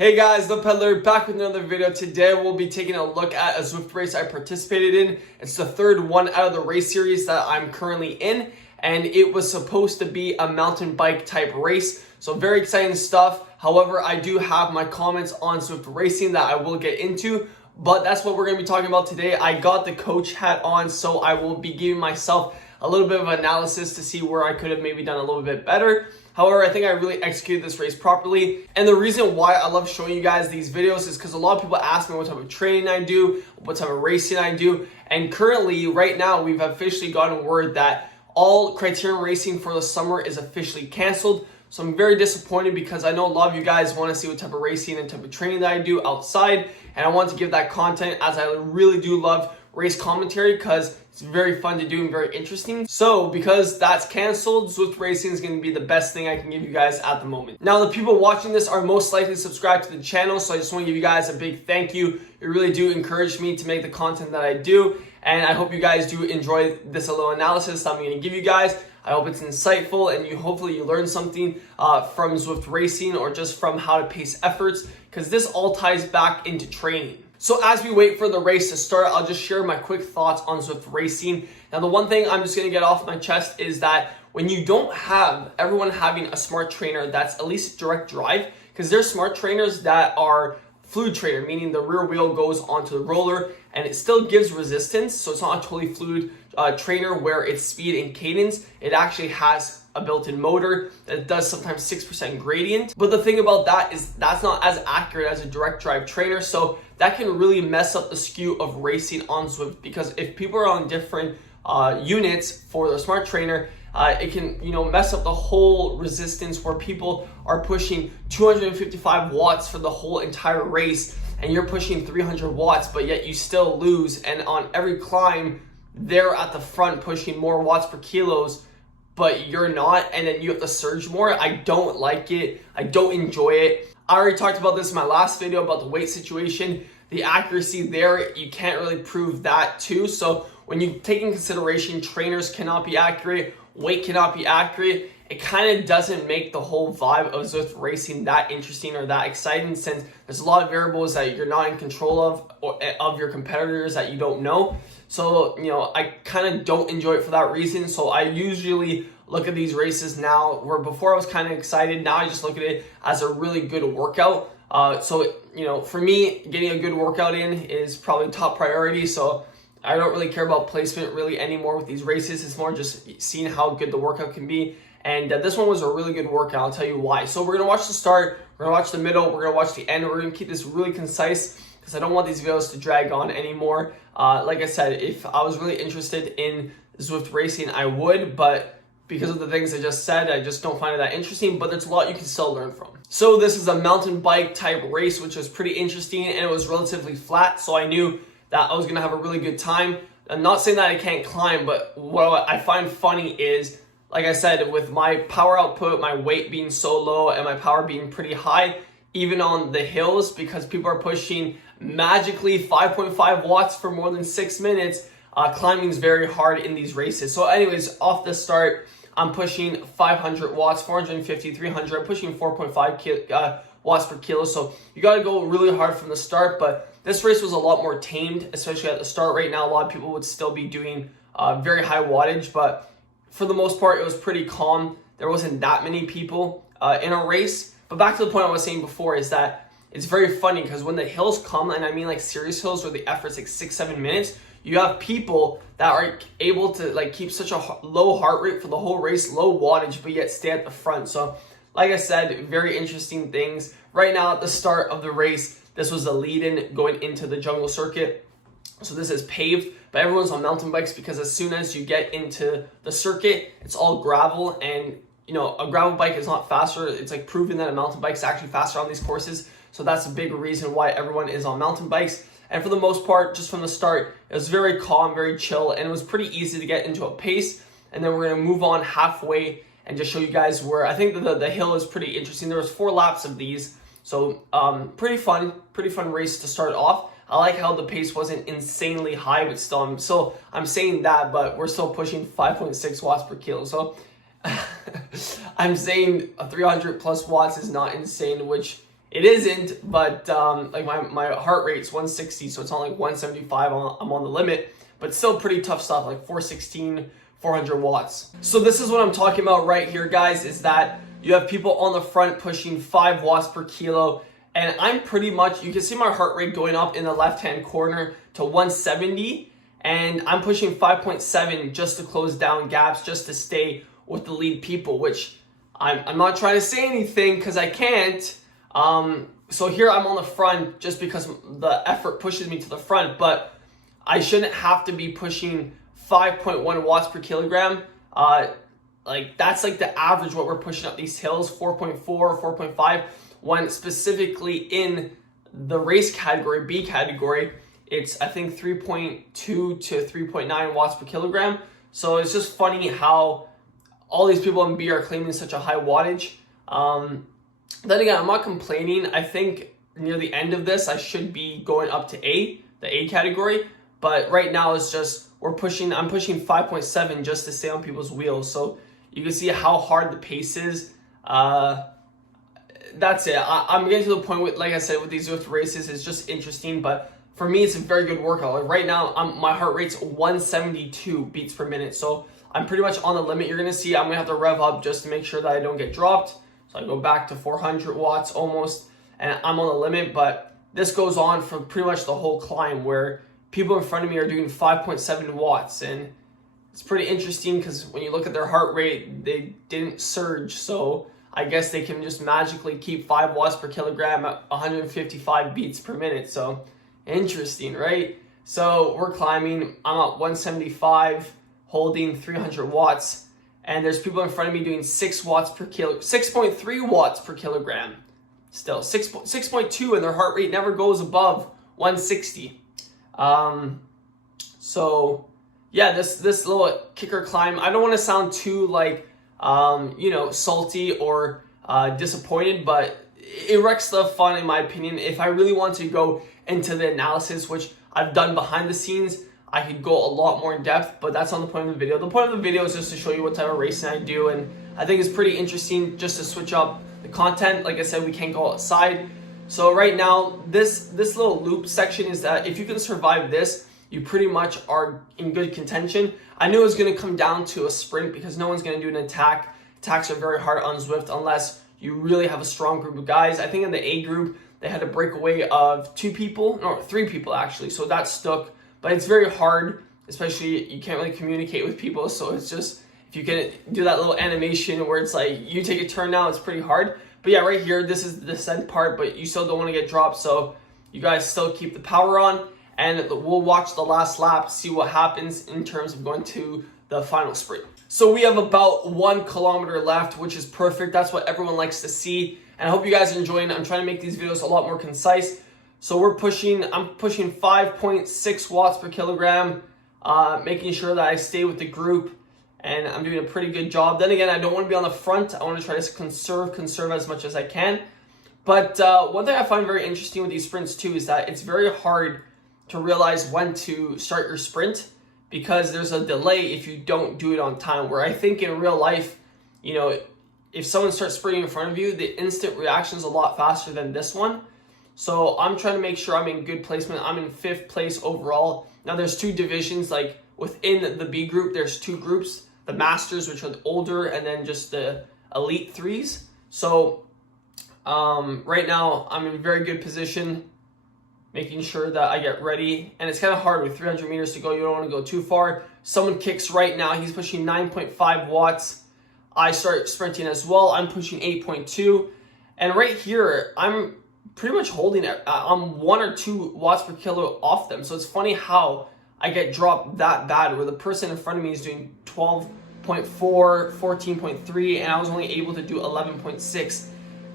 Hey guys, lepedaler back with another video. Today we'll be taking a look at a Zwift race I participated in. It's the third one out of the race series that I'm currently in, and it was supposed to be a mountain bike type race. So very exciting stuff. However, I do have my comments on Zwift racing that I will get into, but that's what we're going to be talking about today. I got the coach hat on, so I will be giving myself a little bit of analysis to see where I could have maybe done a little bit better. However, I think I really executed this race properly. And the reason why I love showing you guys these videos is because a lot of people ask me what type of training I do, what type of racing I do. And currently, right now, we've officially gotten word that all criterium racing for the summer is officially canceled. So I'm very disappointed because I know a lot of you guys want to see what type of racing and type of training that I do outside. And I want to give that content, as I really do love race commentary because it's very fun to do and very interesting. So because that's canceled, Zwift Racing is going to be the best thing I can give you guys at the moment. Now, the people watching this are most likely subscribed to the channel, so I just want to give you guys a big thank you. You really do encourage me to make the content that I do, and I hope you guys do enjoy this little analysis that I'm going to give you guys. I hope it's insightful and hopefully you learn something from Zwift Racing or just from how to pace efforts, because this all ties back into training. So as we wait for the race to start, I'll just share my quick thoughts on Zwift Racing. Now, the one thing I'm just going to get off my chest is that when you don't have everyone having a smart trainer that's at least direct drive, because there's smart trainers that are fluid trainer, meaning the rear wheel goes onto the roller and it still gives resistance. So it's not a totally fluid trainer where it's speed and cadence. It actually has a built-in motor that does sometimes 6% gradient. But the thing about that is that's not as accurate as a direct drive trainer. So that can really mess up the skew of racing on Zwift, because if people are on different units for the smart trainer, it can mess up the whole resistance where people are pushing 255 watts for the whole entire race and you're pushing 300 watts, but yet you still lose. And on every climb, they're at the front pushing more watts per kilos, but you're not, and then you have to surge more. I don't like it. I don't enjoy it. I already talked about this in my last video about the weight situation. The accuracy there, you can't really prove that too. So when you take in consideration trainers cannot be accurate, weight cannot be accurate, it kind of doesn't make the whole vibe of Zwift Racing that interesting or that exciting, since there's a lot of variables that you're not in control of, or of your competitors that you don't know. So, I kind of don't enjoy it for that reason. So I usually look at these races now, where before I was kind of excited, now I just look at it as a really good workout. So, for me, getting a good workout in is probably top priority. So I don't really care about placement really anymore with these races. It's more just seeing how good the workout can be. And this one was a really good workout. I'll tell you why. So we're going to watch the start, we're going to watch the middle, we're going to watch the end. We're going to keep this really concise because I don't want these videos to drag on anymore. Like I said, if I was really interested in Zwift Racing, I would, but because of the things I just said, I just don't find it that interesting, but there's a lot you can still learn from. So this is a mountain bike type race, which was pretty interesting, and it was relatively flat, so I knew that I was going to have a really good time. I'm not saying that I can't climb, but what I find funny is, like I said, with my power output, my weight being so low and my power being pretty high, even on the hills, because people are pushing magically 5.5 watts for more than 6 minutes, climbing is very hard in these races. So anyways, off the start, I'm pushing 500 watts, 450, 300, I'm pushing 4.5 watts per kilo. So you got to go really hard from the start, but this race was a lot more tamed, especially at the start. Right now, a lot of people would still be doing very high wattage, but for the most part, it was pretty calm. There wasn't that many people in a race. But back to the point I was saying before is that it's very funny because when the hills come, and I mean like serious hills where the effort's like 6-7 minutes, you have people that are able to keep such a low heart rate for the whole race, low wattage, but yet stay at the front. So like I said, very interesting things. Right now at the start of the race, this was the lead-in going into the jungle circuit. So this is paved, but everyone's on mountain bikes because as soon as you get into the circuit, it's all gravel, and a gravel bike is not faster. It's like proven that a mountain bike is actually faster on these courses. So that's a big reason why everyone is on mountain bikes. And for the most part, just from the start, it was very calm, very chill, and it was pretty easy to get into a pace. And then we're going to move on halfway and just show you guys where I think the hill is pretty interesting. There was 4 laps of these. So pretty fun race to start off. I like how the pace wasn't insanely high, but still, I'm saying that, but we're still pushing 5.6 watts per kilo. So I'm saying 300 plus watts is not insane, which it isn't, but like my heart rate's 160, so it's only 175. I'm on the limit, but still pretty tough stuff, like 416, 400 watts. So this is what I'm talking about right here, guys, is that you have people on the front pushing 5 watts per kilo, and I'm pretty much, you can see my heart rate going up in the left-hand corner to 170, and I'm pushing 5.7 just to close down gaps, just to stay with the lead people, which I'm not trying to say anything because I can't. So here I'm on the front just because the effort pushes me to the front, but I shouldn't have to be pushing 5.1 watts per kilogram. Like that's like the average what we're pushing up these hills, 4.4, 4.5, when specifically in the race category, B category, it's I think 3.2 to 3.9 watts per kilogram. So it's just funny how all these people in B are claiming such a high wattage. Then again, I'm not complaining. I think near the end of this, I should be going up to A, the A category. But right now it's just, I'm pushing 5.7 just to stay on people's wheels. So you can see how hard the pace is. That's it. I'm getting to the point with, like I said, with these Zwift races, it's just interesting. But for me, it's a very good workout. Like right now, my heart rate's 172 beats per minute. So I'm pretty much on the limit. You're going to see I'm going to have to rev up just to make sure that I don't get dropped. So I go back to 400 watts almost, and I'm on the limit. But this goes on for pretty much the whole climb, where people in front of me are doing 5.7 watts. And it's pretty interesting because when you look at their heart rate, they didn't surge. So I guess they can just magically keep 5 watts per kilogram at 155 beats per minute. So interesting, right? So we're climbing. I'm at 175, holding 300 watts. And there's people in front of me doing 6.3 watts per kilogram. Still 6.2, and their heart rate never goes above 160. So yeah, this little kicker climb, I don't want to sound too like salty or disappointed, but it wrecks the fun in my opinion. If I really want to go into the analysis, which I've done behind the scenes, I could go a lot more in depth, but that's not the point of the video. The point of the video is just to show you what type of racing I do, and I think it's pretty interesting just to switch up the content. Like I said, we can't go outside. So right now, this little loop section is that if you can survive this, you pretty much are in good contention. I knew it was going to come down to a sprint because no one's going to do an attack. Attacks are very hard on Zwift unless you really have a strong group of guys. I think in the A group, they had a breakaway of 3 people actually, so that stuck. But it's very hard, especially you can't really communicate with people. So it's just, if you can do that little animation where it's like, you take a turn now, it's pretty hard. But yeah, right here, this is the descent part, but you still don't want to get dropped. So you guys still keep the power on, and we'll watch the last lap, see what happens in terms of going to the final sprint. So we have about 1 kilometer left, which is perfect. That's what everyone likes to see. And I hope you guys are enjoying it. I'm trying to make these videos a lot more concise. So I'm pushing 5.6 watts per kilogram, making sure that I stay with the group, and I'm doing a pretty good job. Then again, I don't want to be on the front. I want to try to conserve as much as I can. But one thing I find very interesting with these sprints too is that it's very hard to realize when to start your sprint, because there's a delay if you don't do it on time. Where I think in real life, if someone starts sprinting in front of you, the instant reaction is a lot faster than this one. So I'm trying to make sure I'm in good placement. I'm in 5th place overall. Now there's 2 divisions, like within the B group, there's 2 groups, the Masters, which are the older, and then just the Elite 3s. So right now I'm in very good position, making sure that I get ready. And it's kind of hard with 300 meters to go. You don't want to go too far. Someone kicks right now. He's pushing 9.5 watts. I start sprinting as well. I'm pushing 8.2. And right here, I'm pretty much holding it. I'm 1 or 2 watts per kilo off them. So it's funny how I get dropped that bad, where the person in front of me is doing 12.4, 14.3, and I was only able to do 11.6.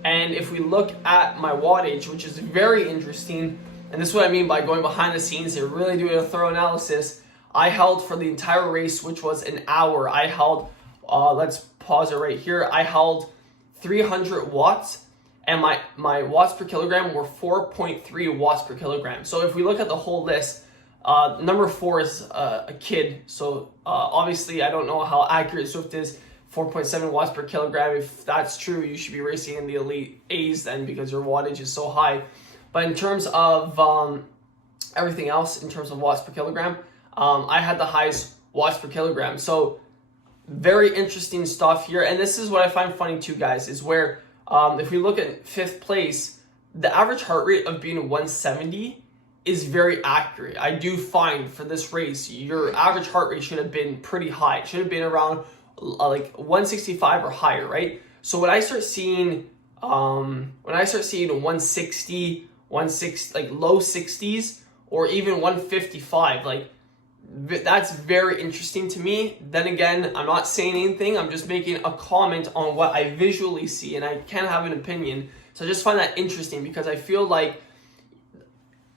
And if we look at my wattage, which is very interesting, and this is what I mean by going behind the scenes and really doing a thorough analysis, I held for the entire race, which was an hour, I held, let's pause it right here, I held 300 watts, and my watts per kilogram were 4.3 watts per kilogram. So if we look at the whole list, number 4 is a kid. So obviously I don't know how accurate Zwift is 4.7 watts per kilogram. If that's true, you should be racing in the elite A's then, because your wattage is so high. But in terms of everything else, in terms of watts per kilogram, I had the highest watts per kilogram. So very interesting stuff here. And this is what I find funny too, guys, is where if we look at 5th place, the average heart rate of being 170 is very accurate. I do find for this race, your average heart rate should have been pretty high. It should have been around like 165 or higher, right? So when I start seeing 160, like low 60s, or even 155, like that's very interesting to me. Then again, I'm not saying anything. I'm just making a comment on what I visually see, and I can't have an opinion. So I just find that interesting, because I feel like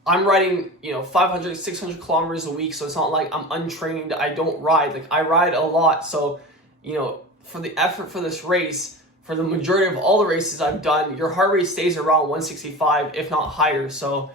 I'm riding, 500, 600 kilometers a week. So it's not like I'm untrained. I don't ride. Like, I ride a lot. So, for the effort for this race, for the majority of all the races I've done, your heart rate stays around 165, if not higher. So,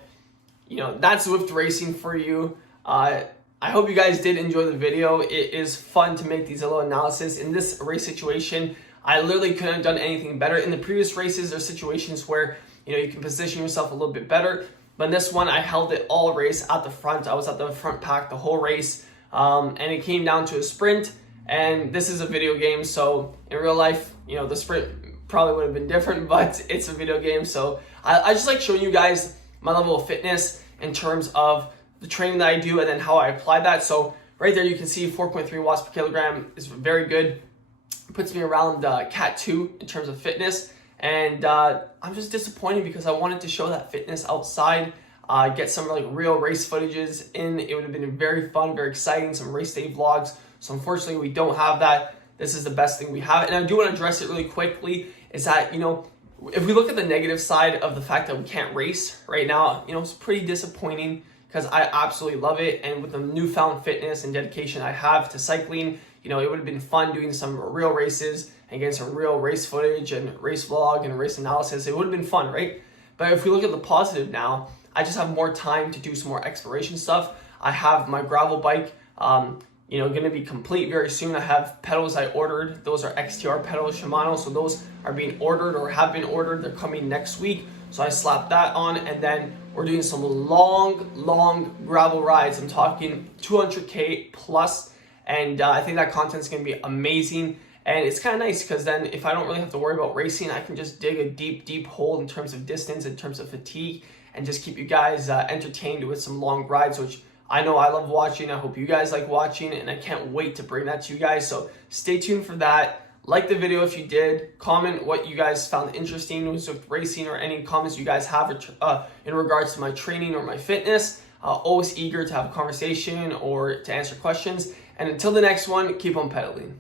that's Zwift racing for you. I hope you guys did enjoy the video. It is fun to make these little analysis. In this race situation, I literally couldn't have done anything better. In the previous races, there's situations where, you can position yourself a little bit better. But in this one, I held it all race at the front. I was at the front pack the whole race. And it came down to a sprint. And this is a video game, so in real life, the sprint probably would have been different, but it's a video game. So I just like showing you guys my level of fitness in terms of the training that I do and then how I apply that. So right there, you can see 4.3 watts per kilogram is very good. It puts me around Cat 2 in terms of fitness. And I'm just disappointed because I wanted to show that fitness outside, get some like real race footages in. It would have been very fun, very exciting, some race day vlogs. So unfortunately, we don't have that. This is the best thing we have. And I do want to address it really quickly, is that, if we look at the negative side of the fact that we can't race right now, it's pretty disappointing, because I absolutely love it. And with the newfound fitness and dedication I have to cycling, it would have been fun doing some real races and getting some real race footage and race vlog and race analysis. It would have been fun, right? But if we look at the positive now, I just have more time to do some more exploration stuff. I have my gravel bike, going to be complete very soon. I have pedals I ordered. Those are XTR pedals, Shimano. So those are being ordered or have been ordered. They're coming next week. So I slapped that on, and then we're doing some long gravel rides. I'm talking 200K plus. And I think that content's going to be amazing. And it's kind of nice, because then if I don't really have to worry about racing, I can just dig a deep hole in terms of distance, in terms of fatigue, and just keep you guys entertained with some long rides, which I know I love watching. I hope you guys like watching, and I can't wait to bring that to you guys. So stay tuned for that. Like the video if you did. Comment what you guys found interesting with Zwift racing, or any comments you guys have in regards to my training or my fitness. Always eager to have a conversation or to answer questions. And until the next one, keep on pedaling.